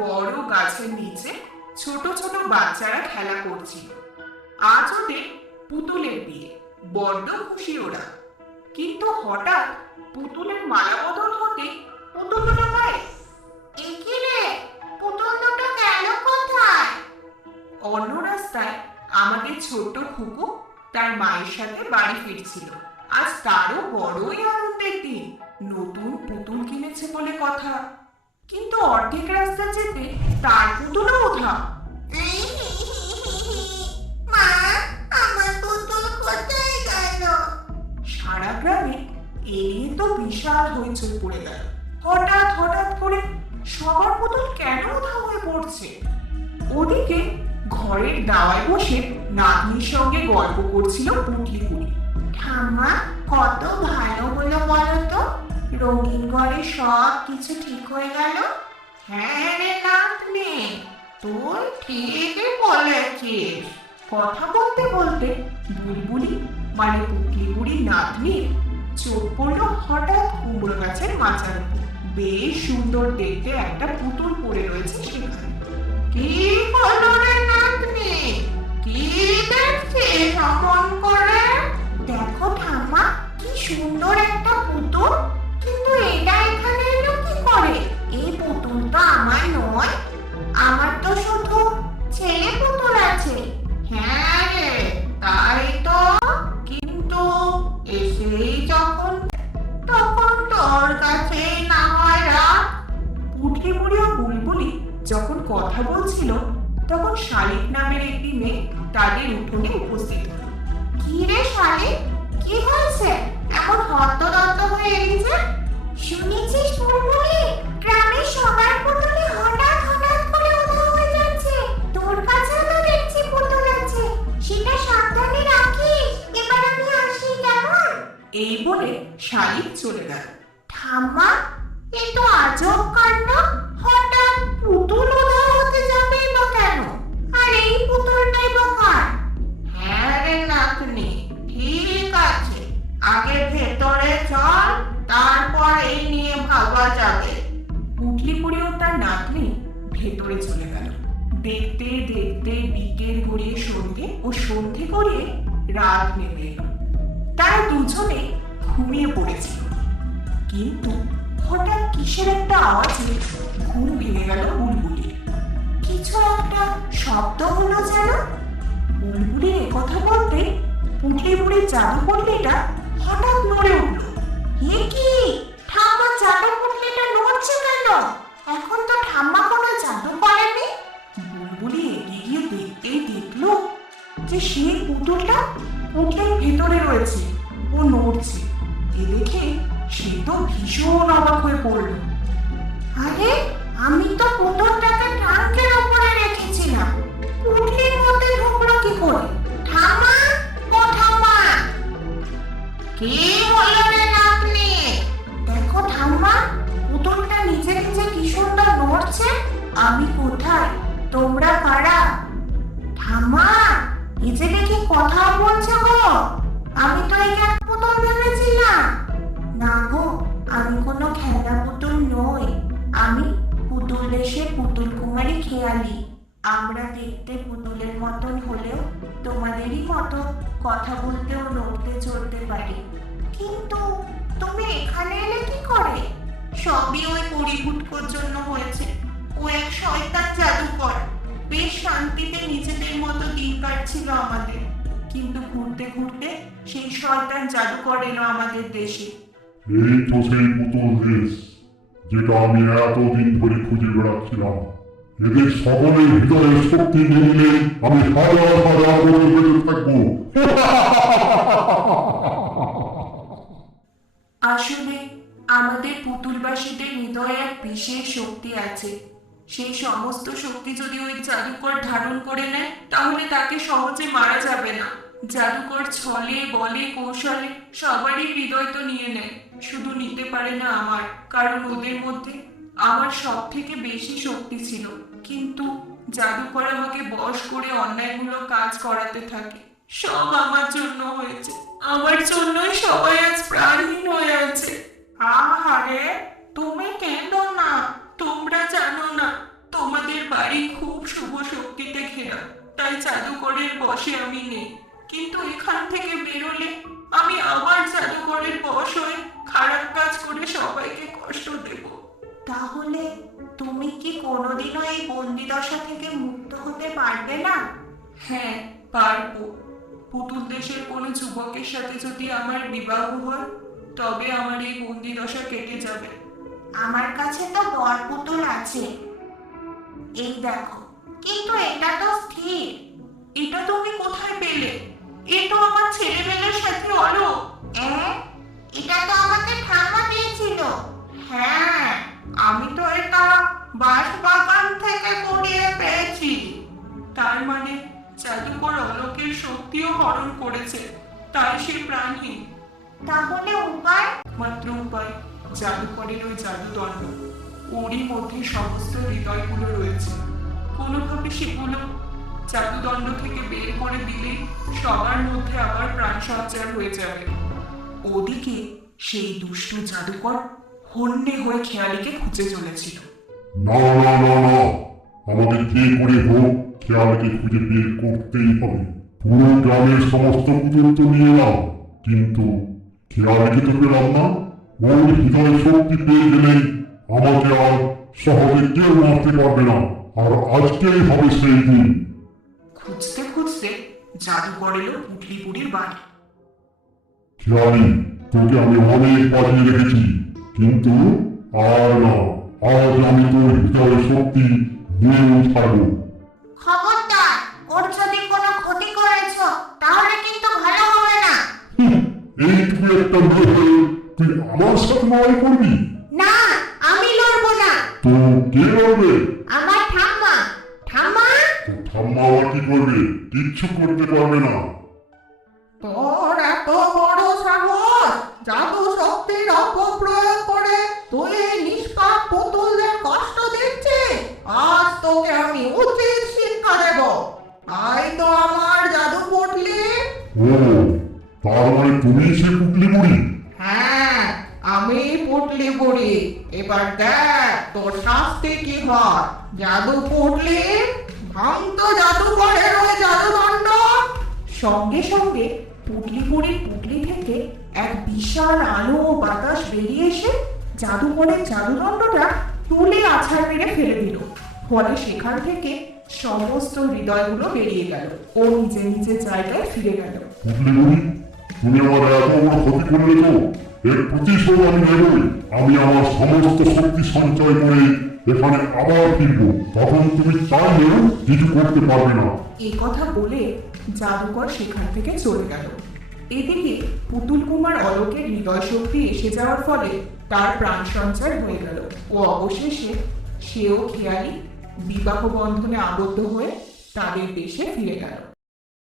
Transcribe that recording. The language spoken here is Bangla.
বড় গাছের নিচে ছোট ছোট বাচ্চারা খেলা করছিল। আজ ওদের পুতুলের বিয়ে, বড্ড খুশি ওরা। কিন্তু হঠাৎ পুতুলের মালা বদল হতে পুতুল দুটো গায়ে। এ কি রে, পুতুল দুটো গেল কোথায়? অন্য রাস্তায় আমাদের ছোট্ট খুকু তার মায়ের সাথে বাড়ি ফিরছিল। আজ তারও বড়ই আনন্দের দিন, নতুন পুতুল কিনেছে বলে কথা। কিন্তু অর্ধেক রাস্তা যেতে তার পুতুলও ওঠা। মা, আমার পুতুল কোথায় গেল? সারা গ্রামে এই নিয়ে তো বিশাল হইচই পড়ে গেল। হঠাৎ হঠাৎ করে সবার পুতুল কেন উধাও হয়ে পড়ছে? ওদিকে ঘরের দাওয়ায় বসে নাতনির সঙ্গে গল্প করছিল পুটলি কুড়ি। ঠাম্মা, কত ভালো হলো বলো তো, রঙিন ঘরে সব কিছু ঠিক হয়ে গেল। হ্যাঁ রে নাতনি, তুই ঠিকই বলেছিস। কথা বলতে বলতে বুলবুলি মানে পুটলি বুড়ির নাতনির চোখ পড়লো হঠাৎ কুমড়ো গাছের মাচার উপর। বেশ সুন্দর দেখতে একটা পুতুল পড়ে রয়েছে সেখানে। কি হলো রে নাতনি, কি দেখছিস অমন করে? দেখো ঠাম্মা, কি সুন্দর একটা পুতুল, কিন্তু এটা এখানে এলো কি করে? এই পুতুল তো আমার নয়, আমার তো শুধু ছেলে পুতুল আছে। হ্যাঁ রে, তাই তো, কিন্তু এসেই যখন তখন তোর কাছে না হয় রাখ। পুটলি বুড়ি ও বুলবুলি যখন কথা বলছিল তখন শালিক নামের একটি মেয়ে তাদের উঠোনে উপস্থিত হল। কি রে শালিক, কি হয়েছে এমন হন্তদন্ত হয়ে এসেছে? শুনেছিস বুলবুলি, গ্রামের সবার পুতুলে হঠাৎ হঠাৎ করে উধাও হয়ে যাচ্ছে। তোর কাছেও তো দেখছি পুতুল আছে, সেটা সাবধানে রাখিস। এবার আমি আসি কেমন? এই বলে শালিক চলে গেল। ঠাম্মা, এ তো আজব কাণ্ড, হঠাৎ পুতুল উধাও হতে যাবে বা কেন? আর এই পুতুলটাই বা কার? হ্যাঁ রে নাতনি, ঠিক আছে, আগে ভেতরে চল, তারপর এই নিয়ে ভাবা যাবে। পুটলি বুড়ি ও তার নাতনি ভেতরে চলে গেল। দেখতে দেখতে বিকেল গড়িয়ে সন্ধে ও সন্ধে গড়িয়ে রাত নেমে এলো। তারা দুজনে ঘুমিয়ে পড়েছিল, কিন্তু হঠাৎ কিসের একটা আওয়াজে ঘুম ভেঙে গেল বুলবুলির। কিছু একটা শব্দ হলো যেন। বুলবুলির একথা বলতে পুটলি বুড়ির জাদু পুটলিটা হঠাৎ নড়ে উঠল। এ কি, ঠাম্মা জাদু পুটলিটা নড়ছে কেন? এখন তো ঠাম্মা কোনো জাদু করেনি। বুলবুলি এগিয়ে গিয়ে দেখতেই দেখলো যে সেই পুতুলটা পুটলির ভেতরে রয়েছে, ও নড়ছে। এ দেখে সে তো ভীষণ অবাক হয়ে পড়ল। আরে, আমি তো পুতুলটাকে ট্রাঙ্কের উপরে রেখেছিলাম, পুটলির মধ্যে ঢুকলো কি করে? ঠাম্মা, ও ঠাম্মা! কি হলো রে নাতনি? দেখো ঠাম্মা, পুতুলটা নিজে নিজে কি সুন্দর নড়ছে। আমি কোথায়, তোমরা কারা? ঠাম্মা, এই যে দেখি কথা বলছে গো, আমি তো একে পুতুল ভেবেছিলাম। না গো, আমি কোনো খেলনা পুতুল নই, আমি পুতুল দেশের পুতুল কুমারী খেয়ালি। আমরা দেখতে পুতুলের মতন হলেও তোমাদেরই মতো কথা বলতে ও নড়তে চড়তে পারি। কিন্তু তুমি এখানে এলে কি করে? সবই ওই পরিভুটকোর জন্য হয়েছে। ও এক শয়তান জাদুকর। বেশ শান্তিতে নিজেদের মতো দিন কাটছিল আমাদের, কিন্তু ঘুরতে ঘুরতে সেই শয়তান জাদুকর এলো আমাদের দেশে। এই তো সেই পুতুল দেশ, যেটা আমি এতদিন ধরে খুঁজে বেড়াচ্ছিলাম। এদের সকলের ভিতরে শক্তি নিয়ে আমি হাজার হাজার বছর বেঁচে থাকবো। আসলে আমাদের পুতুলবাসীদের হৃদয়ে এক বিশেষ শক্তি আছে। সেই সমস্ত শক্তি যদি ওই জাদুকর ধারণ করে নেয় তাহলে তাকে সহজে মারা যাবে না। জাদুকর ছলে বলে কৌশলে সবারই হৃদয় তো নিয়ে নেয়, শুধু নিতে পারে না আমার, কারণ ওদের মধ্যে আমার সব থেকে বেশি শক্তি ছিল। কিন্তু জাদুকর আমাকে বশ করে অন্যায়গুলো কাজ করাতে থাকে। সব আমার জন্য হয়েছে, আমার জন্যই সবাই আজ প্রাণহীন হয়ে আছে। আহারে, তুমি কেঁদো না, তোমরা জানো না জাদুকরের বশে আমি নেই, কিন্তু এখান থেকে বেরোলে আমি আবার জাদুকরের বশ হয়ে খারাপ কাজ করে সবাইকে কষ্ট দেব। তাহলে তুমি কি কোনোদিনও এই বন্দিদশা থেকে মুক্ত হতে পারবে না? হ্যাঁ, পারবো। পুতুল দেশের কোনো যুবকের সাথে যদি আমার বিবাহ হয়, তবে আমার এই বন্দিদশা কেটে যাবে। আমার কাছে তো বর পুতুল আছে, এই দেখো। কিন্তু এটা তো স্থির। এটা তুমি কোথায় পেলে? এ তো আমার ছেলেবেলার সাথে অলো। এটা তো আমাকে ঠাম্মা দিয়েছিল। হ্যাঁ, আমি তো এটা বাঁশবাগান থেকে কুড়িয়ে পেয়েছি। তার মানে জাদুকর অলোকের শক্তিও হরণ করেছে, তাই সে প্রাণহীন। তাহলে উপায়? মাত্র উপায় জাদুকরের ওই জাদুদণ্ড। ওরই মধ্যে সমস্ত হৃদয়গুলো রয়েছে। কোনোভাবে সেগুলো জাদুদণ্ড থেকে বের করে দিলে সবার মধ্যে আবার প্রাণ সঞ্চার হয়ে যাবে। ওদিকে সেই দুষ্টু জাদুকর হন্যে হয়ে খেয়ালিকে খুঁজে চলেছিল। না না না না, আমাকে যে করে হোক খেয়ালকে খুঁজে বের করতেই হবে। পুরো গ্রামের সমস্ত পুতুল তো নিয়ে এলাম, কিন্তু খেয়ালকে তো পেলাম না। ওর হৃদয় শক্তি পেয়ে গেলেই আমাকে আর সহজে কেউ মারতে পারবে না, আর আজকেই হবে সেই দিন। খুঁজতে খুঁজতে জাদুকর এলো পুটলি বুড়ির বাড়ি। খেয়ালি, তোকে আমি অনেক বাজিয়ে রেখেছি, কিন্তু আর না, আজ আমি তোর হৃদয় শক্তি নিয়ে ছাড়বো। খবরদার, ওর যদি কোনো ক্ষতি করেছ তাহলে কিন্তু ভালো হবে না। এইটুকু একটা মেয়ে হয়ে তুই আমার সাথে লড়াই করবি? না, আমি লড়বো না। তো কে লড়বে? আমার ঠাম্মা। ঠাম্মা? তো ঠাম্মা আবার কি করবে? কিচ্ছু করতে পারবে না। তোর এত বড় সাহস! জাদু শক্তির অপপ্রয়োগ করে তুই নিষ্পাপ পুতুলদের কষ্ট দিচ্ছিস। আজ তোকে আমি উচিত শিক্ষা দেব। তাই তো আমার জাদু পুটলি। ও, তার মানে তুমি সে পুটলি বুড়ি? হ্যাঁ, আমি পুটলি বুড়ি। এবার দেখ তোর শাস্তি কি হয়। জাদু পুটলি, ভাঙত জাদুকরের ওই জাদুদণ্ড। সঙ্গে সঙ্গে পুটলি বুড়ির পুটলি থেকে এক বিশাল আলো ও বাতাস বেরিয়ে এসে জাদুকরের জাদুদণ্ডটা তুলে আছাড় মেরে ফেলে দিল। ফলে সেখান থেকে সমস্ত হৃদয়গুলো বেরিয়ে গেল ও নিজের নিজের জায়গায় ফিরে গেল। পুটলি বুড়ি, তুমি আমার এত বড় ক্ষতি করলে তো এর প্রতিশোধ আমি নেবই। আমি আমার সমস্ত শক্তি সঞ্চয় করে এখানে আবার ফিরবো, তখন তুমি চাইলেও কিছু করতে পারবে না। এই কথা বলে জাদুকর সেখান থেকে চলে গেল। এদিকে পুতুল কুমার অলোকের হৃদয় শক্তি এসে যাওয়ার ফলে তার প্রাণ সঞ্চার হয়ে গেল ও অবশেষে সেও খেয়ালি বিবাহ বন্ধনে আবদ্ধ হয়ে তাদের দেশে ফিরে গেল।